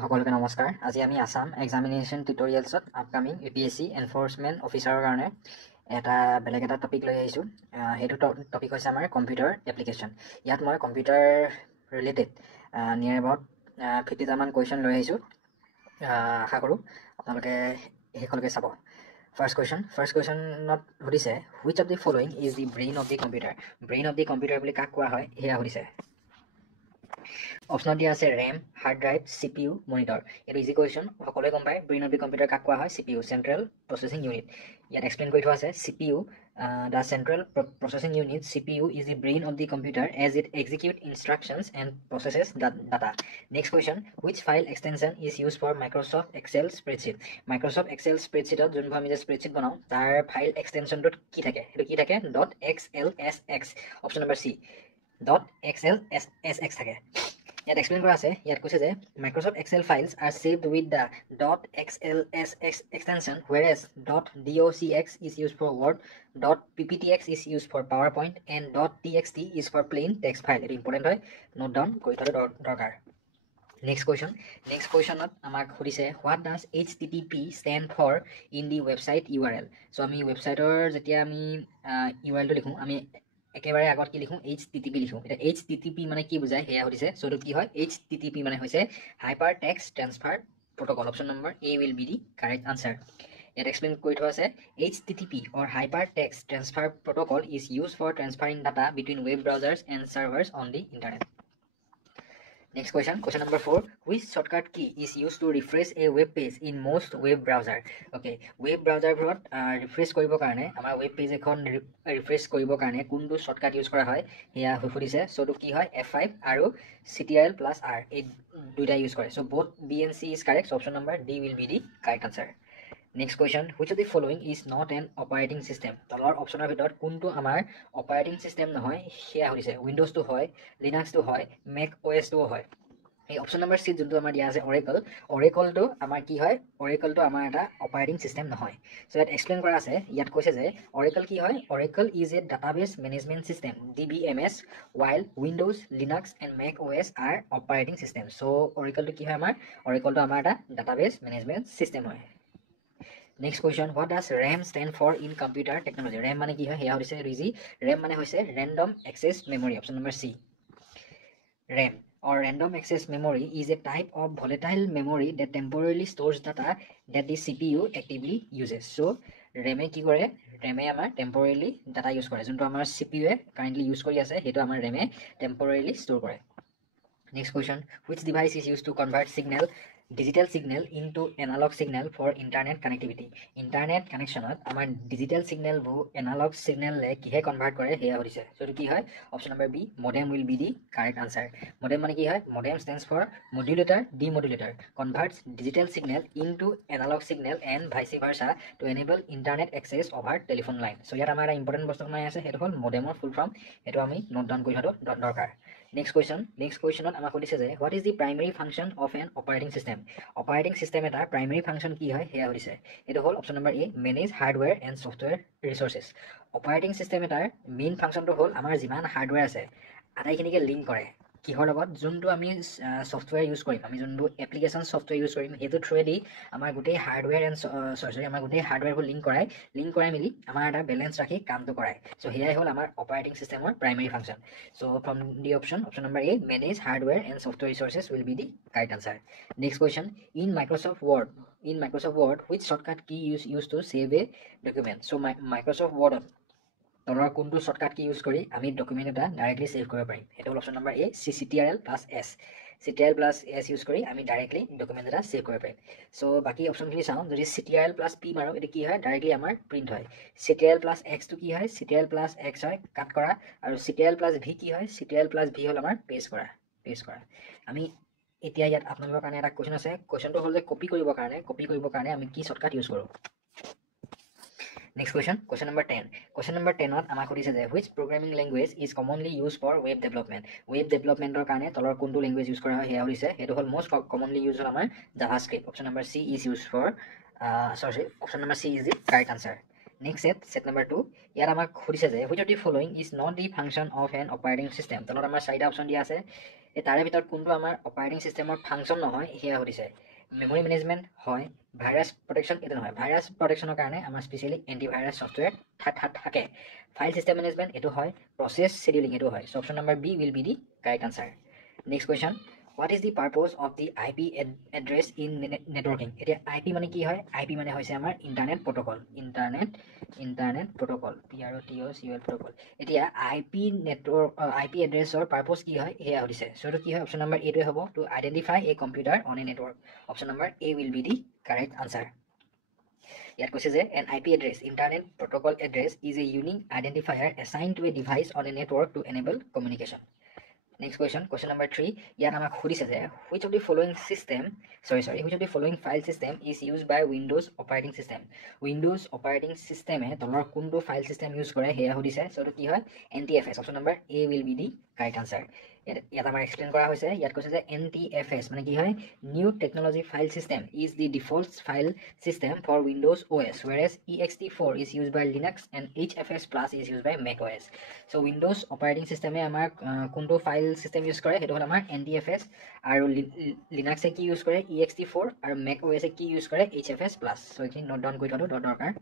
সকলোকে নমস্কাৰ। আজি আমি আসাম এক্সামিনেশ্যন টিউটৰিয়েলছত আপকামিং APSC এনফৰ্চমেণ্ট অফিচাৰৰ কাৰণে বেলেগ এটা টপিক লৈ আহিছোঁ। সেইটো টপিক হৈছে আমাৰ কম্পিউটাৰ এপ্লিকেশ্যন। ইয়াত মই কম্পিউটাৰ ৰিলেটেড নিয়াৰ এবাউট 50টামান কুৱেশ্যন লৈ আহিছোঁ। আশা কৰোঁ আপোনালোকে শেষলৈকে চাব। ফাৰ্ষ্ট কুৱেশ্যনত সুধিছে, which of the following is the brain of the computer. Brain of the computer বুলি কাক কোৱা হয় সেয়া সুধিছে। অপশ্যনত দিয়া আছে RAM, hard drive, CPU, monitor. এইটো ইজি কুৱেশ্যন, সকলোৱে গম পায় ব্ৰেইন অফ দি কম্পিউটাৰ কাক কোৱা হয়। CPU, central processing unit. ইয়াত এক্সপ্লেইন কৰি থোৱা আছে CPU, the central processing unit CPU is the brain of the computer as it execute instructions and processes data. Next question, which file extension is use for Microsoft Excel spreadsheet. Microsoft Excel স্প্ৰেডশ্বীটত যোনবোৰ আমি যে spreadsheet বনাওঁ তাৰ file এক্সটেনশ্যনটোত কি থাকে, সেইটো কি থাকে, .xlsx। Option number C, .xlsx থাকে। ইয়াত এক্সপ্লেইন কৰা আছে, ইয়াত কৈছে যে Microsoft Excel files are saved with the .xlsx extension whereas .docx is used for Word, .pptx is used for PowerPoint and .txt is for plain text file। এইটো important হয়, note down কৰি থোৱাটো দৰকাৰ। নেক্সট কুৱেশ্যনত আমাক সুধিছে, what does HTTP stand for in the website URL। So' আমি ৱেবছাইটৰ যেতিয়া আমি URLটো লিখোঁ, আমি একেবাৰে আগত কি লিখোঁ, HTTP লিখোঁ। এতিয়া HTTP মানে কি বুজায় সেয়া সুধিছে। চ' এইটো কি হয়, HTTP মানে হৈছে hyper text transfer protocol. Option number A will be the correct answer. ইয়াত এক্সপ্লেইন কৰি থোৱা আছে, HTTP or Hypertext Transfer Protocol is used for transferring data between web browsers and servers on the internet. Next question number 4. Which shortcut key is used to refresh a web page in most web browser? Okay, web browser refresh কৰিবৰ কাৰণে আমাৰ web page এখন refresh কৰিবৰ কাৰণে কোনটো shortcut use কৰা হয় সেয়া সুধিছে। So এইটো কি হয়, F5 আৰু Ctrl+R এই দুইটা use কৰে। So both B and C is correct. So option number D will be the correct answer. Next question, which of the following is not an operating system? তলৰ অপশ্যনৰ ভিতৰত কোনটো আমাৰ অপাৰেটিং চিষ্টেম নহয় সেয়া সুধিছে। উইণ্ডোজটো হয়, লিনাক্সটো হয়, মেক OS-টোও হয়। এই অপশ্যন নম্বৰ চি যোনটো আমাৰ দিয়া আছে অৰেকলটো আমাৰ কি হয়, অৰেকলটো আমাৰ এটা অপাৰেটিং চিষ্টেম নহয়। চ' ইয়াত এক্সপ্লেইন কৰা আছে, ইয়াত কৈছে যে অৰেকল কি হয়, Oracle is a database management system DBMS, while Windows, Linux and Mac OS are operating system. So' অৰেকলটো কি হয়, অৰেকলটো আমাৰ এটা ডাটাবেছ মেনেজমেণ্ট চিষ্টেম হয়। Next question, what does RAM stand for in computer technology. RAM মানে কি হয় সেয়া সুধিছে। ইজি, RAM মানে হৈছে random access memory. Option number C. RAM or random access memory is a type of volatile memory that temporarily stores data that the CPU actively uses. So RAM কি কৰে, RAM আমাৰ temporarily data use কৰে, যোনটো আমাৰ CPU currently use কৰি আছে সেইটো আমাৰ RAM temporarily store কৰে। Next question, which device is used to convert digital signal into analog signal for internet connectivity? Internet connectionত আমাৰ digital signal বো analog signal লে কিহে convert কৰে সেয়া সুধিছে। So এইটো কি হয়, option number B, modem will be the correct answer. Modem মানে কি হয়, modem stands for modulator demodulator, converts digital signal into analog signal and vice versa to enable internet access over telephone line. So ইয়াত আমাৰ এটা important বস্তু সোমাই আছে, সেইটো হ'ল মডেমৰ ফুল ফৰ্ম। সেইটো আমি নোট ডাউন কৰি থোৱাটো দৰকাৰ। নেক্সট কুৱেশ্যনত আমাক সুধিছে যে what is the primary function of N operating system. Operating system এটা প্ৰাইমেৰী ফাংচন কি হয় সেয়া সুধিছে। এইটো হ'ল option number A, manage hardware and software resources. Operating system এটাৰ মেইন ফাংচনটো হ'ল আমাৰ যিমান হাৰ্ডৱেৰ আছে আটাইখিনিকে লিংক কৰে কিহৰ লগত, যোনটো আমি ছফ্টৱেৰ ইউজ কৰিম, আমি যোনটো এপ্লিকেশ্যন ছফ্টৱেৰ ইউজ কৰিম সেইটো থ্ৰুৱেদি আমাৰ গোটেই হাৰ্ডৱেৰ আমাৰ গোটেই হাৰ্ডৱেৰবোৰ লিংক কৰাই মেলি আমাৰ এটা বেলেঞ্চ ৰাখি কামটো কৰায়। চ' সেয়াই হ'ল আমাৰ অপাৰেটিং চিষ্টেমৰ primary function. So' from the option number A, manage hardware and software resources will be the correct answer. Next question, in Microsoft Word, which shortcut key is used to save a document? So Microsoft Word তলৰ কোনটো shortcut key use কৰি আমি document এটা directly save কৰিব পাৰিম, সেইটো হ'ল option number A, CTRL+S। CTRL+S use কৰি আমি ডাইৰেক্টলি ডকুমেণ্ট এটা সেভ কৰিব পাৰিম। চ' বাকী অপশ্যনখিনি চাওঁ, যদি CTRL+P মাৰোঁ এইটো কি হয়, ডাইৰেক্টলি আমাৰ প্ৰিণ্ট হয়। CTRL+X টো কি হয়, CTRL+X হয় কাট কৰা, আৰু CTRL+V কি হয়, CTRL+V হ'ল আমাৰ পেষ্ট কৰা। আমি এতিয়া ইয়াত আপোনালোকৰ কাৰণে এটা কুৱেশ্যন আছে। কুৱেশ্যনটো হ'ল যে কপি কৰিবৰ কাৰণে আমি কি shortcut ইউজ কৰোঁ। Next question number 10. Question number 10ত আমাক সুধিছে যে which programming language is commonly used for web development? Web developmentৰ কাৰণে তলৰ কোনটো লেংগুৱেজ ইউজ কৰা হয় সেয়া সুধিছে। সেইটো হ'ল most commonly used হ'ল আমাৰ JavaScript. Option number C is used for option number C is the correct answer. Next set number 2, ইয়াত আমাক সুধিছে যে which of the following is not the function of an operating system? তলত আমাৰ চাৰিটা option দিয়া আছে। এই তাৰে ভিতৰত কোনটো আমাৰ অপাৰেটিং সিস্টেমৰ ফাংচন নহয় হেয়া সুধিছে মেমৰি মেনেজমেন্ট হয় ভাইৰাছ প্ৰটেকশ্যন এটো নহয় ভাইৰাছ প্ৰটেকশ্যনৰ কাৰণে আমাৰ স্পেচিয়ালি এন্টিভাইৰাছ সফটৱেৰ থাকে ফাইল সিস্টেম মেনেজমেন্ট এটো হয় প্ৰসেস scheduling এটো হয় so option number B will be the correct answer next question what is the purpose of the IP address in networking এতিয়া IP মানে কি হয় IP মানে হৈছে আমাৰ internet protocol internet protocol PROTOCOL protocol এতিয়া IP নেটৱৰ্ক IP এড্ৰেছৰ পাৰপজ কি হয় হেয়া হৈছে সো এটো কি হয় অপশন নাম্বাৰ এ টো হ'ব to identify A computer on a network option number A will be the correct answer ইয়াত কৈছে যে an IP address internet protocol address is a unique identifier assigned to a device on a network to enable communication next question number 3 ইয়াত আমাক খুদিছে যে which of the following file system is used by windows operating system এ তলৰ কোনটো file system use কৰে হেয়া খুদিছে so কি হয় NTFS option number A will be the correct answer ইয়াত আমাৰ এক্সপ্লেইন কৰা হৈছে ইয়াত কৈছে যে NTFS মানে কি হয় New Technology File System is the default file system for Windows OS whereas ext4 is used by Linux and HFS Plus is used by Mac OS so Windows operating system এ আমাৰ কোনটো file system use কৰে হেতু হল আমাৰ NTFS আৰু Linux এ কি use কৰে ext4 আৰু Mac OS এ কি ইউজ কৰে HFS Plus so এখিনি নোট ডাউন কৰি থোৱাটো দৰকাৰ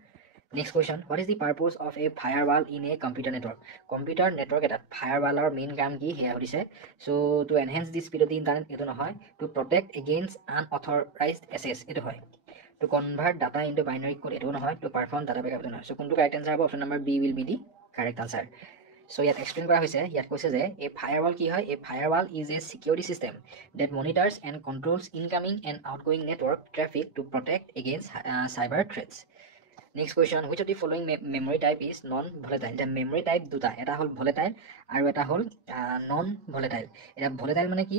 Next question, what is the purpose of a firewall in a computer network? Computer network এটা firewall or main কাম কি হেয়া হৈছে so to enhance the speed of the internet এটো নহয় to protect against unauthorized access এটো হয় to convert data into binary code এটো নহয় to perform data backup এটো নহয় so কোনটো correct answer হ'ব option number B will be the correct answer so ইয়াত explain কৰা হৈছে ইয়াত কৈছে যে a firewall কি হয় a firewall is a security system that monitors and controls incoming and outgoing network traffic to protect against cyber threats Next question, which of the following memory type is non-volatile? The memory type দুটা এটা হল volatile আৰু এটা হল non-volatile এটা volatile মানে কি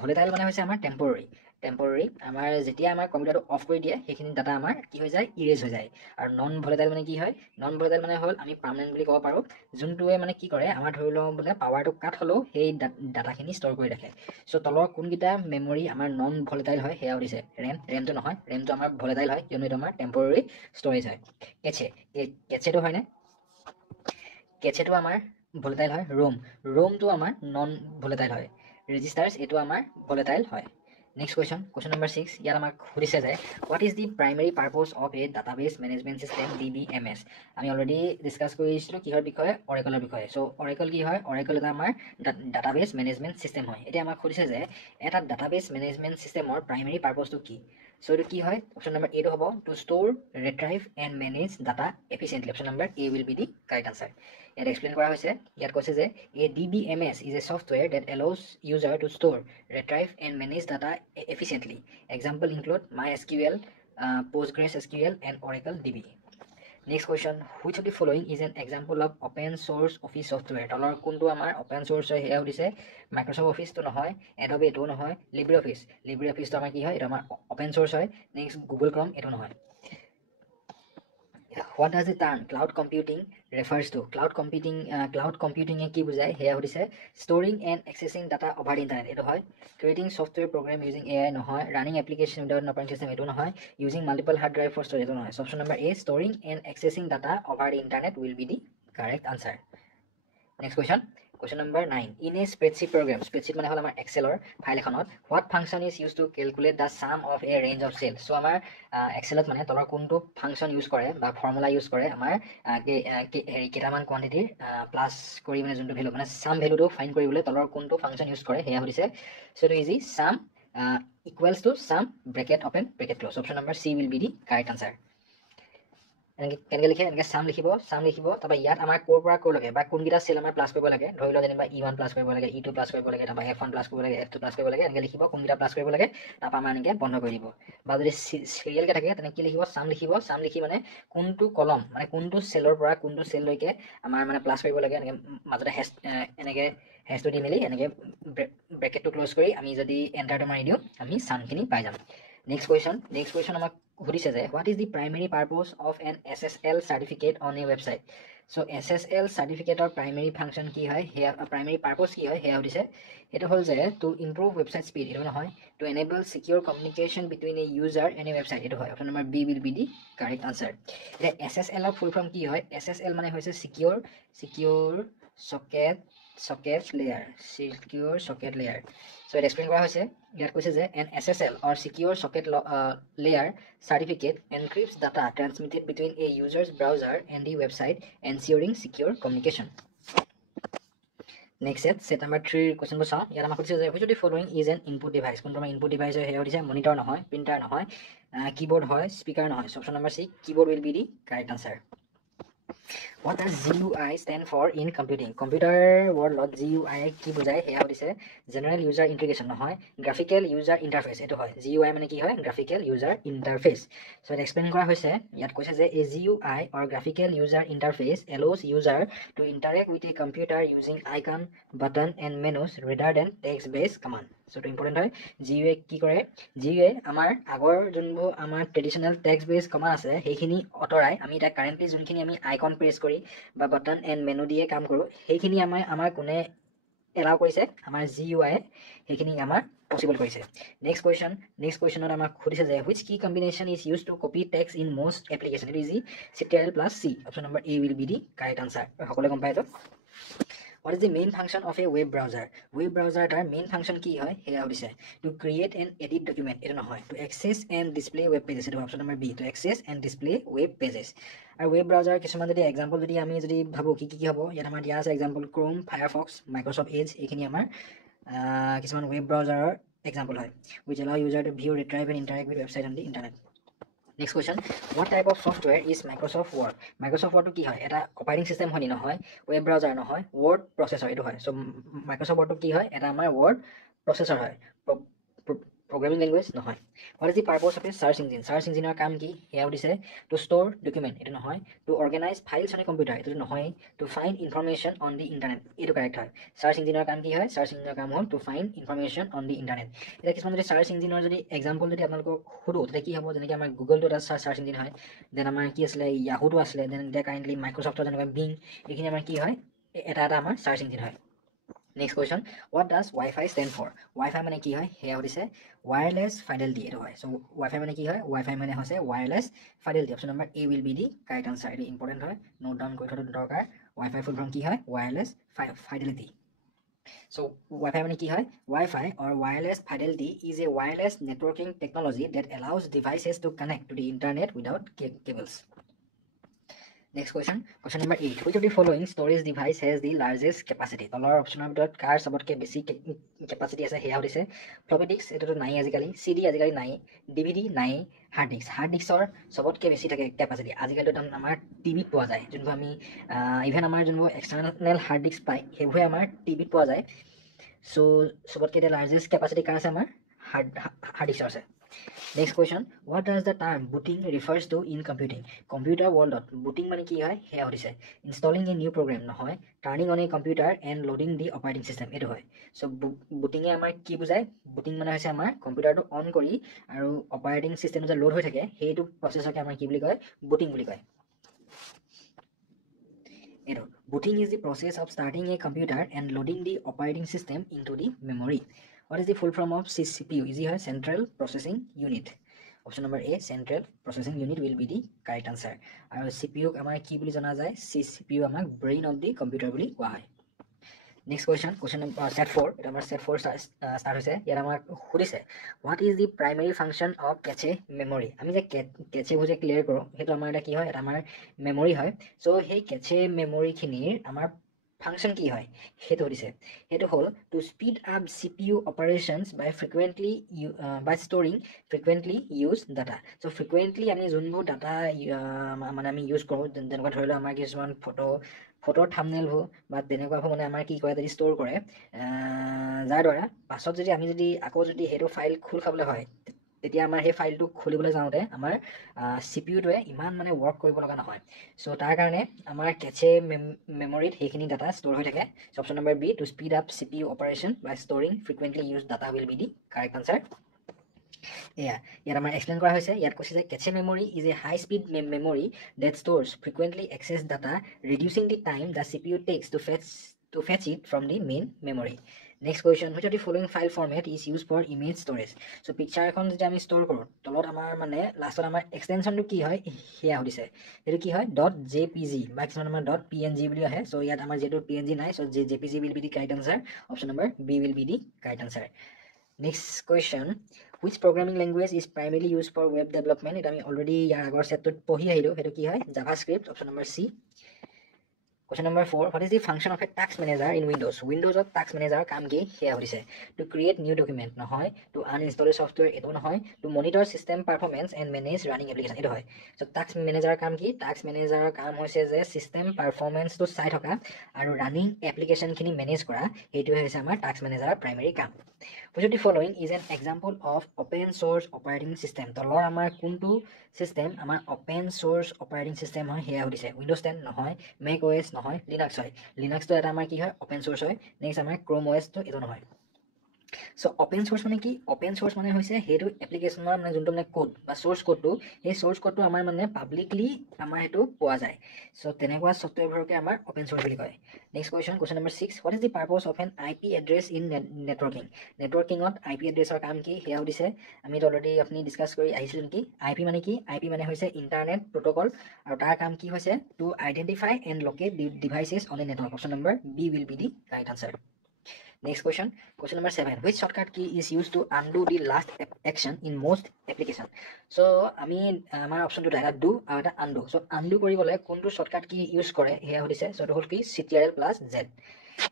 volatile মানে হৈছে আমাৰ temporary আমাৰ যেতিয়া আমাৰ কম্পিউটাৰটো অফ কৰি দিয়ে সেইখিনি ডাটা আমাৰ কি হৈ যায় ইৰেজ হৈ যায় আৰু নন ভলেটাইল মানে কি হয় নন ভলেটাইল মানে হল আমি পার্মানেন্ট বুলি ক'ব পাৰো যোনটোৱে মানে কি কৰে আমাৰ ধৰি লওঁ বোলে পাৱাৰটো কাট হলো সেই ডাটাখিনি ষ্টৰ কৰি ৰাখে সো তলৰ কোনকিটা মেমৰি আমাৰ নন ভলেটাইল হয় হেয়া হৈছে ৰেমটো নহয় ৰেমটো আমাৰ ভলেটাইল হয় কিয়নো এটা আমাৰ টেম্পৰেৰী ষ্টৰেজ হয় কেচেটো হয় না কেচেটো আমাৰ ভলেটাইল হয় ৰোমটো আমাৰ নন ভলেটাইল হয় ৰেজিষ্টাৰ্স এটো আমাৰ ভলেটাইল হয় Next question number 6 ইয়াত আমাক খুদিছে যে what is the primary purpose of a database management system DBMS আমি অলৰেডি ডিসকাস কৰিছিলো কিহৰ বিষয়ে অৰেকলৰ বিষয়ে সো অৰেকল কি হয় অৰেকল এটা আমাৰ ডাটাবেস ম্যানেজমেন্ট সিস্টেম হয় এটা আমাক খুদিছে যে এটা ডাটাবেস ম্যানেজমেন্ট সিস্টেমৰ প্ৰাইমেৰী পাৰপজটো কি সো এটো কি হয় অপশন নাম্বাৰ এ হ'ব to store retrieve and manage data efficiently option number A will be the correct answer ইয়াত এক্সপ্লেইন কৰা হৈছে ইয়াত কৈছে যে a DBMS is a software that allows user to store retrieve and manage data efficiently example include MySQL PostgreSQL and Oracle DB Next question which of the following is an example of open source office software তলৰ কোনটো আমাৰ open source হয় হেয়া হৈছে Microsoft Office তো নহয় Adobe এটো নহয় LibreOffice তো আমাৰ কি হয় এটা আমাৰ open source হয় next Google Chrome এটো নহয় What does the term cloud computing refers to? Cloud computing এ কি বুজায় হেয়া হৈছে storing and accessing data over the internet এটো হয় creating software program using AI নহয় running application without an operating system এটো নহয় using multiple hard drive for storage এটো নহয় so option number A storing and accessing data over the internet will be the correct answer Next question number 9 in a spreadsheet program spreadsheet মানে হল আমাৰ এক্সেলৰ file এখনত what function is used to calculate the sum of a range of cells so আমাৰ এক্সেলত মানে তলৰ কোনটো function use কৰে বা formula use কৰে আমাৰ হেৰি কেটামান কোৱান্টিটিৰ প্লাস কৰি মানে যোনটো ভ্যালু মানে সাম ভ্যালুটো ফাইন্ড কৰিবলৈ তলৰ কোনটো ফাংচন ইউজ কৰে হেয়া হৈছে so it is easy sum equals to sum bracket open bracket close option number C will be the correct answer কেনেকৈ লিখে এনেকৈ সাম লিখিব তাৰপৰা ইয়াত আমাৰ কোৰ পৰা কোৰ লাগে বা কোনকিটা সেল আমাৰ প্লাস কৰিব লাগে ধৰি লও যেনিবা E1 প্লাস কৰিব লাগে E2 প্লাস কৰিব লাগে তাৰপৰা F1 প্লাস কৰিব লাগে F2 প্লাস কৰিব লাগে এনেকৈ লিখিব কোনকিটা প্লাস কৰিব লাগে তাৰপৰা আমাৰ এনেকৈ বন্ধ কৰি দিব বা যদি সিৰিয়েল কে থাকে তেনে কি লিখিব সাম লিখি মানে কোনটো কলম মানে কোনটো সেলৰ পৰা কোনটো সেল লৈকে আমাৰ মানে প্লাস কৰিব লাগে এনেকৈ মাজতে এনেকৈ হেছটো দি মেলি এনেকৈ ব্ৰেকেটটো ক্লোজ কৰি আমি যদি এন্টাৰটো মাৰি দিও আমি সামখিনি পাই যাম Next question আমাক খুদিছে যে what is the primary purpose of an SSL certificate on a website so SSL certificate or primary function কি হয় হেয়া primary purpose কি হয় হেয়া হৈছে এটা হল যে to improve website speed এটো নহয় to enable secure communication between a user and a website এটো হয় option number B will be the correct answer এটা SSL ৰ full form কি হয় SSL মানে হৈছে secure socket socket layer. Secure socket layer. So it explain কৰা হৈছে ইয়াত কৈছে যে an SSL or secure socket layer certificate encrypts data transmitted between a user's browser and the website, ensuring secure communication. Next set number 3 question বোৰ চাওঁ ইয়াত আমাক কৈছে যে which of the following is an input device কোনটো আমাৰ input device হয় হেয়া হৈছে monitor নহয় printer নহয় keyboard হয় speaker নহয় so option number C keyboard will be the correct answer. What does GUI stand for in computing? Computer word lot GUI কি বুজায় হেয়া হৈছে general user integration নহয় graphical user interface এটো হয় GUI মানে কি হয় graphical user interface. So it explain কৰা হৈছে ইয়াত কৈছে যে a GUI or graphical user interface allows user to interact with a computer using icon, button and menus rather than text based command. So to important হয় GUI কি কৰে GUI আমাৰ আগৰ যোনবোৰ আমাৰ ট্ৰেডিশনাল টেক্সট বেস কমান্ড আছে সেইখিনি অতৰাই আমি এটা কাৰেন্টলি যোনখিনি আমি আইকন প্ৰেছ কৰি বা বাটন এন্ড মেনু দিয়ে কাম কৰো সেইখিনি আমাৰ কোনে এলাও কৰিছে আমাৰ GUI সেইখিনি আমাৰ পসিবল কৰিছে নেক্সট কোৱেশ্চনত আমাক খুদিছে যে which key combination is used to copy text in most application it is Ctrl plus C option number A will be the correct answer সকলে গম পাইছো. What is the main function of a web browser? Web browser tar main function ki hoy heya hodise to create and edit document eta nohoy to access and display web pages eta option number B to access and display web pages. Ar web browser কিছুমান যদি example যদি আমি যদি ভাবো কি হবো ইয়াত আমাৰ দিয়া আছে example Chrome, Firefox, Microsoft Edge এইখিনি আমাৰ কিছুমান web browser example হয় which allow user to view, retrieve and interact with website on the internet. Next question, what type of software is Microsoft Word? Microsoft Word কি হয় এটা operating system হয় নহয় web browser নহয় word প্ৰসেসৰ এটো হয় so Microsoft Word কি হয় এটা আমাৰ ওয়ার্ড প্রসেসর হয় programming language নহয়. What is the purpose of a search engine? Search engine er কাম কি হেয়া দিছে to store document এটো নহয় to organize files on a computer এটো নহয় to find information on the internet এটো correct হয়. Search engine er কাম কি হয় search engine er কাম হল to find information on the internet. এটা কিছুমান যদি search engine er যদি example যদি আপোনালোকক খুদো তেতিয়া কি হ'ব যেনেকৈ আমাৰ Google টো এটা search engine হয় দেন আমাৰ কি আছিল Yahoo টো আছিল দেন এতিয়া কাইন্ডলি Microsoft ৰ যেনেকৈ Bing এইখিনি আমাৰ কি হয় এটা আমাৰ search engine হয়. Next question, what does Wi-Fi stand for? Wi-Fi মানে কি হয় হেয়া হৈছে wireless fidelity এটো হয় so Wi-Fi মানে কি হয় Wi-Fi মানে হৈছে wireless fidelity option number A will be the correct answer এটো important হয় নোট ডাউন কৰি থোৱাটো দৰকাৰ Wi-Fi full form কি হয় wireless fidelity. So Wi-Fi মানে কি হয় Wi-Fi or wireless fidelity is a wireless networking technology that allows devices to connect to the internet without cables. Next question number 8, which of the following storage device has the largest capacity? Tolor option of dot car sabotke basic capacity ase heya hodise floppy disk eto nai ajikali CD ajikali nai DVD nai hard disk or sabotke besi thake capacity ajikali to amar TV poa jay junbo ami even amar junbo external hard disk pai hebhoy amar TV poa jay so sabotke the largest capacity car ase amar hard disk ase. Next question, what does the term booting refers to in computing? Computer world booting মানে কি হয় হেয়া হৈছে installing a new program নহয় turning on a computer and loading the operating system এটো হয় so booting এ আমাৰ কি বুজায় booting মানে হৈছে আমাৰ কম্পিউটাৰটো অন কৰি আৰু operating system যে লোড হৈ থাকে হেইটো প্ৰসেছকে আমাৰ কি বুলি কয় booting বুলি কয়. এটো booting is the process of starting a computer and loading the operating system into the memory. What is the full form of CPU? Easy hai central processing unit. Option number A central processing unit will be the correct answer. Aru CPU amar ki boli jana jay CPU amar brain of the computer boli koa hai. Next question number set 4 eta amar set 4 start hoise yar amar khudise what is the primary function of cache memory ami je cache buje clear koro hetu amar eta ki hoy eta amar memory hoy so hey cache memory khinir amar function কি হয় হেতু দিছে হেতু হল to speed up CPU operations by storing frequently used data so frequently আমি যোনবোৰ data মানে আমি use কৰো যেনেকুৱা ধৰিলো আমাৰ কিছুমান ফটো থাম্বনেল হো বা তেনেকুৱা মানে আমাৰ কি কৰে যদি ষ্ট'ৰ কৰে যাৰ দ্বাৰা পাছত যদি আমি যদি আকৌ যদি হেতু ফাইল খোল খাবলৈ হয় তেতিয়া আমাৰ সেই ফাইলটো খুলিবলৈ যাওঁতে আমাৰ CPU টোৱে ইমান মানে ওয়াৰ্ক কৰিব লগা নহয় সো তাৰ কাৰণে আমাৰ ক্যাche মেমৰিত সেইখিনি ডাটা ষ্ট'ৰ হৈ থাকে option number B to speed up CPU operation by storing frequently used data will be the correct answer ইয়াত আমাৰ এক্সপ্লেইন কৰা হৈছে ইয়াত কৈছে যে cache memory is a high speed memory that stores frequently accessed data reducing the time the CPU takes to fetch it from the main memory. Next question, which of the following file format is used for image storage? So picture এখন যদি আমি store কৰো তলত আমাৰ মানে লাষ্টত আমাৰ এক্সটেনশনটো কি হয় হিয়া হৈছে এটো কি হয় .jpg বা কিছুমান আমাৰ .png বুলি আহে so ইয়াত আমাৰ যেটো png নাই so jpg will be the correct answer. Option number B will be the correct answer. Next question, which programming language is primarily used for web development? এটা আমি already ইয়াৰ আগৰ সেটত পঢ়ি আহিলো হেতু কি হয় javascript. Option number C. Question number 4, what is the function of a task manager in Windows? Windows of task manager কাম কি হেয়া হৈছে to create new document নহয় to uninstall software এটো নহয় to monitor system performance and manage running application এটো হয় so task manager কাম কি task manager কাম হৈছে যে system performance to চাই থকা আৰু running application খিনি manage কৰা এটো হৈছে আমাৰ task manager primary কাম. Which of the following is an example of open source operating system? তলৰ আমাৰ কোনটো system আমাৰ open source operating system হয় হেয়া হৈছে Windows 10 নহয় Mac OS নহয় Linux হয় Linux তো এটা আমাৰ কি হয় open source হয় next আমাৰ Chrome OS তো এটো নহয় so open source মানে কি open source মানে হৈছে হেতু এপ্লিকেশনৰ মানে যোনটো মানে কোড বা source code টো এই source code টো আমাৰ মানে publicly আমাৰ হেতু পোৱা যায় so তেনেকুৱা সফটওয়্যাৰ ভৰকে আমাৰ open source বুলি কয়. Next question, question number 6, what is the purpose of an IP address in networking? Networking to IP address ৰ কাম কি হেয়া হৈছে আমি অলৰেডি আপনি ডিসকাস কৰি আহিছিল নেকি IP মানে কি IP মানে হৈছে ইন্টাৰনেট প্ৰটোকল আৰু তাৰ কাম কি হৈছে to identify and locate the devices on a network. Option number B will be the right answer. Next question, question number 7, which shortcut key is used to undo the last action in most application? So আমি আমাৰ option টো এটা do আৰু এটা undo so undo কৰিবলৈ কোনটো shortcut key use কৰে হেয়া হৈছে so এটা হল কি ctrl plus z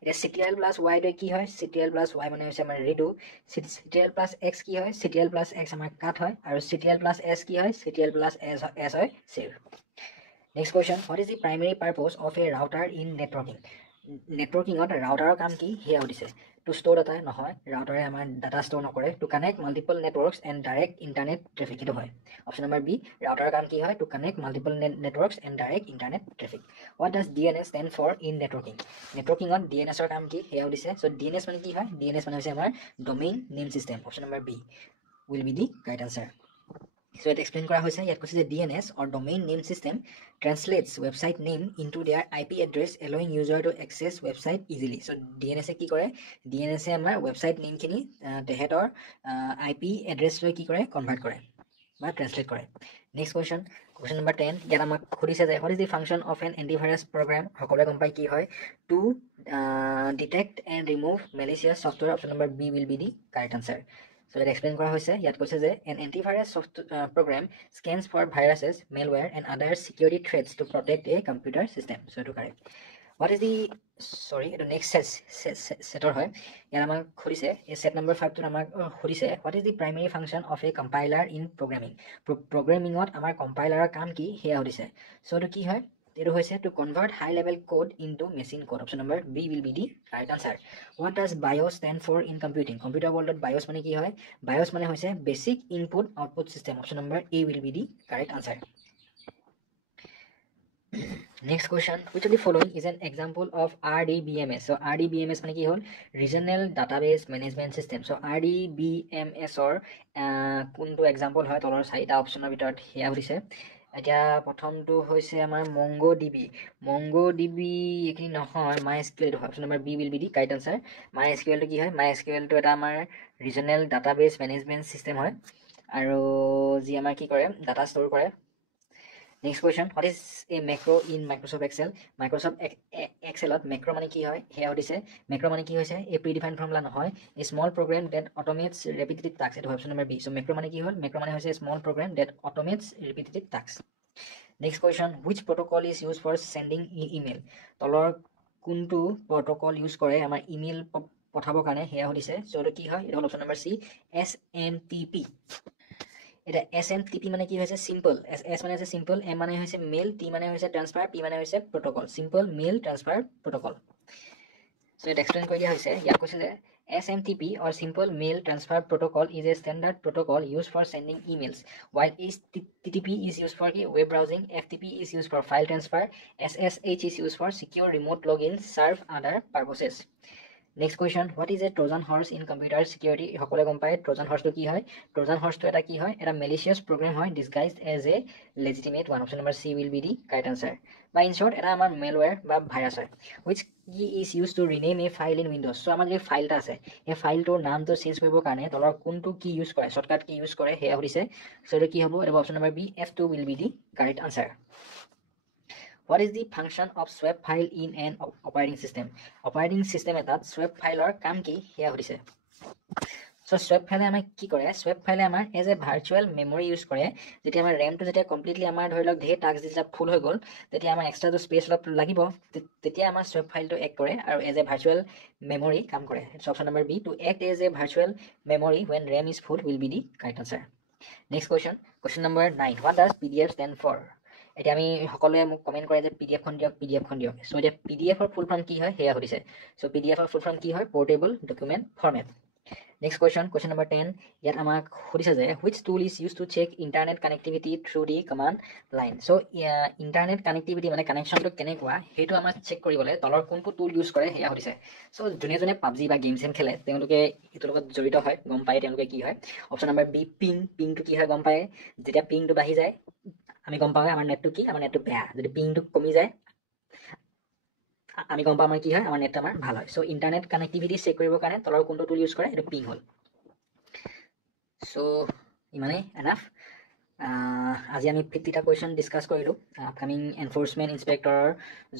এটা ctrl plus y টো কি হয় ctrl plus y মানে হৈছে আমাৰ redo ctrl plus x কি হয় ctrl plus x আমাৰ cut হয় আৰু ctrl plus s কি হয় ctrl plus s হয় save. Next question, what is the primary purpose of a router in networking? Networking to router কাম কি হেয়া হৈছে to store data নহয় router আমাৰ data store নকৰে to connect multiple networks and direct internet traffic এটো হয়. Option number B, router কাম কি হয় to connect multiple networks and direct internet traffic. What does DNS stand for in networking? Networking to DNS ৰ কাম কি হেয়া হৈছে so DNS মানে কি হয় DNS মানে হৈছে আমাৰ domain name system. Option number B will be the correct answer. So it explain kora hoise yat koise je DNS or domain name system translates website name into their IP address allowing user to access website easily. So DNS ki kore DNS e amar website name kini tehetor IP address loi ki kore convert kore ba translate kore. Next question, question number 10, yat amak khudise je what is the function of an antivirus program hokole kompai ki hoy to detect and remove malicious software. Option number B will be the correct answer. So it explain kora hoise yat koise je an antivirus program scans for viruses malware and other security threats to protect a computer system. So to correct. What is the sorry the next set or hoy yar amak khudise set number 5 to amak khudise what is the primary function of a compiler in programming? Programming ot amar compiler kaam ki heya hodise so to ki hoy এটো হৈছে to convert high level code into machine code. Option number B will be the right answer. What does BIOS stand for in computing? Computer world BIOS মানে কি হয় BIOS মানে হৈছে basic input output system. Option number A will be the correct answer. Next question, which of the following is an example of RDBMS? So RDBMS মানে কি হল regional database management system. So RDBMS or কোনটো example হয় তলৰ চাৰিটা অপচনৰ ভিতৰত হেয়া হৈছে এতিয়া প্ৰথমটো হৈছে আমাৰ MongoDB এইখিনি নহয় MySQL হয়. Option number B will be the correct answer. MySQL কি হয় MySQL তো এটা আমাৰ regional database management system হয় আৰু যি আমাৰ কি কৰে data store কৰে. Next question, what is a macro in Microsoft Excel? Microsoft Excel to macro মানে কি হয় হেয়া হৈছে macro মানে কি হৈছে a predefined formula নহয় a small program that automates repetitive tasks. এটো option number B. So macro মানে কি হল macro মানে হৈছে small program that automates repetitive tasks. Next question, which protocol is used for sending email? তলৰ কোনটো protocol use কৰে আমাৰ email পঠাবৰ কাৰণে হেয়া হৈছে so এটো কি হয় এটো option number C SMTP. এটা SMTP মানে কি হৈছে simple S মানে হৈছে simple M মানে হৈছে mail T মানে হৈছে transfer P মানে হৈছে protocol simple mail transfer protocol. So it explain কৰি দিয়া হৈছে ইয়াত কৈছে যে SMTP or simple mail transfer protocol is a standard protocol used for sending emails while HTTP is used for web browsing, FTP is used for file transfer, SSH is used for secure remote login serve other purposes. Next question, what is a Trojan horse in computer security? সকলোৱে গম পায় Trojan হৰ্চটো কি হয়। Trojan হৰ্চটো এটা কি হয়, এটা malicious program হয় disguised as a legitimate one. Option number C will be the correct answer. বা ইন শ্বৰ্ট এটা আমাৰ মেলৱেৰ বা ভাইৰাছ হয়। Which key is use to rename a file in Windows? So' আমাৰ যি ফাইল এটা আছে সেই ফাইলটোৰ নামটো চেঞ্জ কৰিবৰ কাৰণে তলৰ কোনটো কি ইউজ কৰে, শ্বৰ্টকাট কি ইউজ কৰে সেয়া সুধিছে। চ' এইটো কি হ'ব, এইটো option number B F2 will be the correct answer. What is the function of swap file in an operating system? Operating system এটাত swap fileৰ কাম কি সেয়া সুধিছে। So swap file আমাক কি কৰে, swap file আমাৰ as a virtual memory use কৰে। যেতিয়া আমাৰ ৰেমটো যেতিয়া কমপ্লিটলি আমাৰ ধৰি লওক ধেৰ টাস্ক যেতিয়া ফুল হৈ গ'ল, তেতিয়া আমাৰ এক্সট্ৰাটো স্পেচ অলপ লাগিব, তেতিয়া আমাৰ swap ফাইলটো এক্ট কৰে আৰু এজ এ ভাৰ্চুৱেল মেমৰি কাম কৰে। Option number B, to act as a virtual memory when RAM is full will be the correct answer. Next question, question number 9. What does PDF stand for? এতিয়া আমি সকলোৱে মোক comment কৰে যে পিডিএফখন দিয়ক, পিডিএফখন দিয়ক। চ' এতিয়া পিডিএফৰ ফুল ফৰ্ম কি হয় সেয়া সুধিছে। চ' পিডিএফৰ ফুল ফৰ্ম কি হয়, portable document format. Next question, question number 10। ইয়াত আমাক সুধিছে যে which tool is use to check internet connectivity through the command line? So' internet connectivity মানে কানেকশ্যনটো কেনেকুৱা সেইটো আমাক চেক কৰিবলৈ তলৰ কোনটো টুল ইউজ কৰে সেয়া সুধিছে। চ' যোনে যোনে পাবজি বা গেম চেম খেলে তেওঁলোকে এইটোৰ লগত জড়িত হয়, গম পায় তেওঁলোকে কি হয়। অপশ্যন নম্বৰ বি, পিংটো কি হয় গম পায়। যেতিয়া পিংটো বাঢ়ি যায় আমি গম পাওঁ আমাৰ নেটটো কি, আমাৰ নেটটো বেয়া। যদি পিংটো কমি যায় আমি গম পাওঁ আমাৰ কি হয়, আমাৰ নেটটো আমাৰ ভাল হয়। চ' ইণ্টাৰনেট কানেক্টিভিটি চেক কৰিবৰ কাৰণে তলৰ কোনটো টুল ইউজ কৰে, এইটো পিং হ'ল। চ' ইমানেই এনাফ। আজি আমি 50টা কুৱেশ্যন ডিছকাছ কৰিলোঁ। আপকামিং এনফৰ্চমেণ্ট ইনস্পেক্টৰৰ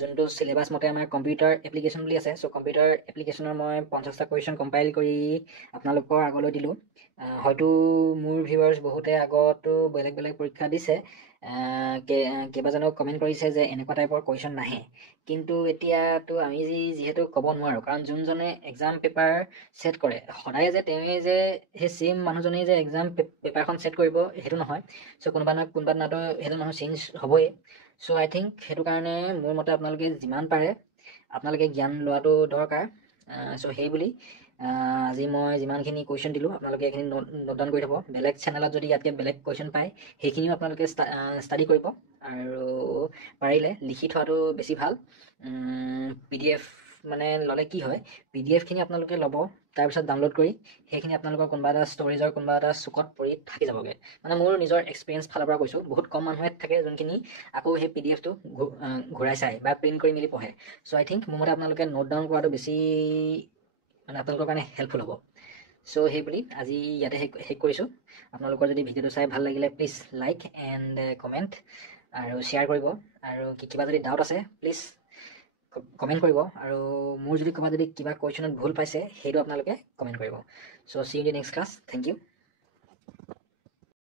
যোনটো চিলেবাছ মতে আমাৰ কম্পিউটাৰ এপ্লিকেশ্যন বুলি আছে। চ' কম্পিউটাৰ এপ্লিকেশ্যনৰ মই 50টা কুৱেশ্যন কম্পাইল কৰি আপোনালোকৰ আগলৈ দিলোঁ। হয়তো মোৰ ভিউৱাৰ্ছ বহুতে আগতো বেলেগ বেলেগ পৰীক্ষা দিছে, কেইবাজনেও কমেণ্ট কৰিছে যে এনেকুৱা টাইপৰ কুৱেশ্যন নাহে। কিন্তু এতিয়াতো আমি যিহেতু ক'ব নোৱাৰোঁ, কাৰণ যোনজনে এক্সাম পেপাৰ ছেট কৰে সদায় যে তেওঁৱে যে সেই ছেইম মানুহজনেই যে এক্সাম পেপাৰখন ছেট কৰিব সেইটো নহয়। চ' কোনোবা নহয় কোনোবা দিনাতো সেইটো নহয়, চেঞ্জ হ'বই। চ' আই থিংক সেইটো কাৰণে মোৰ মতে আপোনালোকে যিমান পাৰে আপোনালোকে জ্ঞান লোৱাটো দৰকাৰ। চ' সেই বুলি আজি মই যিমানখিনি কুৱেশ্যন দিলোঁ আপোনালোকে এইখিনি নোট ডাউন কৰি থ'ব। বেলেগ চেনেলত যদি ইয়াতকৈ বেলেগ কুৱেশ্যন পায় সেইখিনিও আপোনালোকে ষ্টাডি কৰিব, আৰু পাৰিলে লিখি থোৱাটো বেছি ভাল। PDF মানে ল'লে কি হয়, PDFখিনি আপোনালোকে ল'ব, তাৰপিছত ডাউনলোড কৰি সেইখিনি আপোনালোকৰ কোনোবা এটা ষ্ট'ৰেজৰ কোনোবা এটা চুকত পৰি থাকি যাবগৈ। মানে মোৰ নিজৰ এক্সপিৰিয়েঞ্চ ফালৰ পৰা কৈছোঁ, বহুত কম মানুহে থাকে যোনখিনি আকৌ সেই PDFটো ঘূৰাই চায় বা প্ৰিণ্ট কৰি মেলি পঢ়ে। চ' আই থিংক মোৰ মতে আপোনালোকে নোট ডাউন কৰাটো বেছি মানে আপোনালোকৰ কাৰণে হেল্পফুল হ'ব। চ' সেই বুলি আজি ইয়াতে শেষ কৰিছোঁ। আপোনালোকৰ যদি ভিডিঅ'টো চাই ভাল লাগিলে প্লিজ লাইক এণ্ড কমেণ্ট আৰু শ্বেয়াৰ কৰিব, আৰু কিবা যদি ডাউট আছে প্লিজ কমেণ্ট কৰিব, আৰু মোৰ যদি ক'ৰবাত যদি কিবা কুৱেশ্যনত ভুল পাইছে সেইটো আপোনালোকে কমেণ্ট কৰিব। So' see in the next class. Thank U.